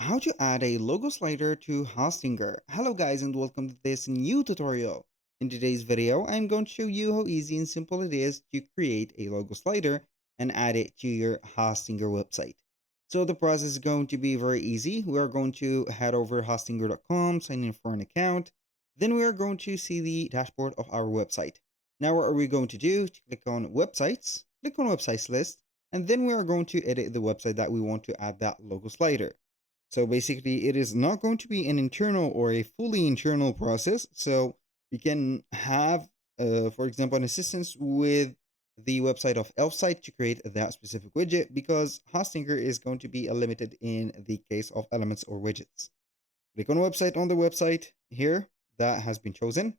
How to add a logo slider to Hostinger. Hello guys and welcome to this new tutorial. In today's video, I'm going to show you how easy and simple it is to create a logo slider and add it to your Hostinger website. So the process is going to be very easy. We are going to head over hostinger.com, sign in for an account. Then we are going to see the dashboard of our website. Now what are we going to do? To click on websites, click on websites list, and then we are going to edit the website that we want to add that logo slider. So basically, it is not going to be an internal or a fully internal process. So you can have, for example, an assistance with the website of Elfsight to create that specific widget because Hostinger is going to be limited in the case of elements or widgets. Click on website on the website here that has been chosen.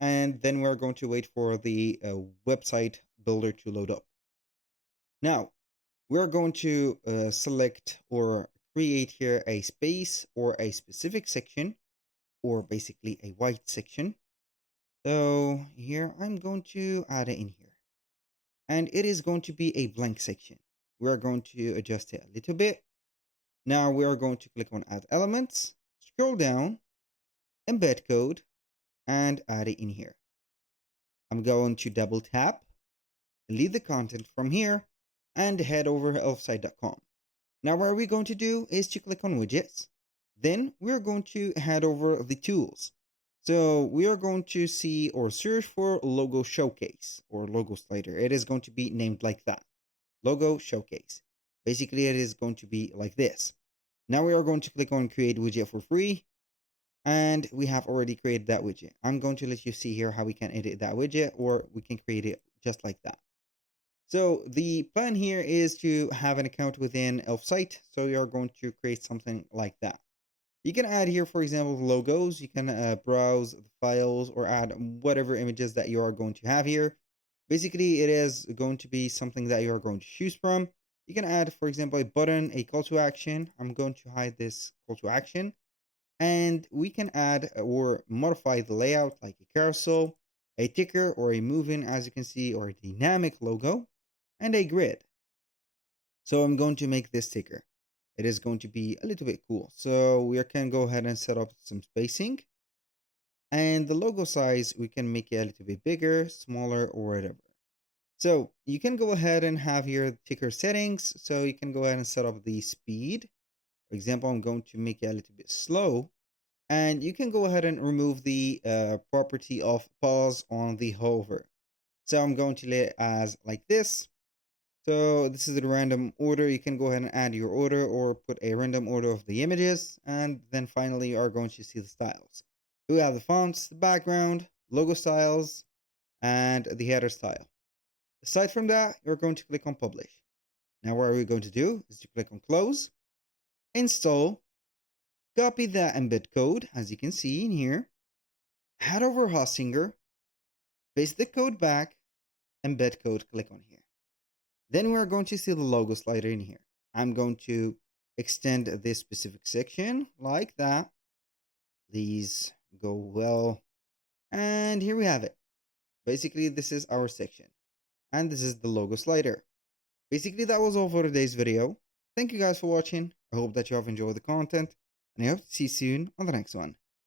And then we're going to wait for the website builder to load up. Now, we're going to select or create here a space or a specific section or basically a white section. So here I'm going to add it in here and it is going to be a blank section. We're going to adjust it a little bit. Now we are going to click on add elements, scroll down, embed code and add it in here. I'm going to double tap, delete the content from here and head over to elfsight.com. Now what we're going to do is to click on widgets. Then we're going to head over the tools. So we are going to see or search for logo showcase or logo slider. It is going to be named like that. Logo showcase. Basically, it is going to be like this. Now we are going to click on create widget for free. And we have already created that widget. I'm going to let you see here how we can edit that widget or we can create it just like that. So the plan here is to have an account within Elfsight. So you are going to create something like that. You can add here, for example, logos. You can browse the files or add whatever images that you are going to have here. Basically, it is going to be something that you are going to choose from. You can add, for example, a button, a call to action. I'm going to hide this call to action. And we can add or modify the layout like a carousel, a ticker or a moving, as you can see, or a dynamic logo and a grid. So I'm going to make this ticker. It is going to be a little bit cool. So we can go ahead and set up some spacing. And the logo size, we can make it a little bit bigger, smaller, or whatever. So you can go ahead and have your ticker settings. So you can go ahead and set up the speed. For example, I'm going to make it a little bit slow. And you can go ahead and remove the property of pause on the hover. So I'm going to let it as like this. So this is the random order. You can go ahead and add your order or put a random order of the images. And then finally, you are going to see the styles. We have the fonts, the background, logo styles, and the header style. Aside from that, you're going to click on publish. Now what we're going to do is to click on close, install, copy the embed code, as you can see in here, head over Hostinger, paste the code back, embed code, click on here. Then we're going to see the logo slider in here. I'm going to extend this specific section like that. Please go well. And here we have it. Basically, this is our section. And this is the logo slider. Basically, that was all for today's video. Thank you guys for watching. I hope that you have enjoyed the content. And I hope to see you soon on the next one.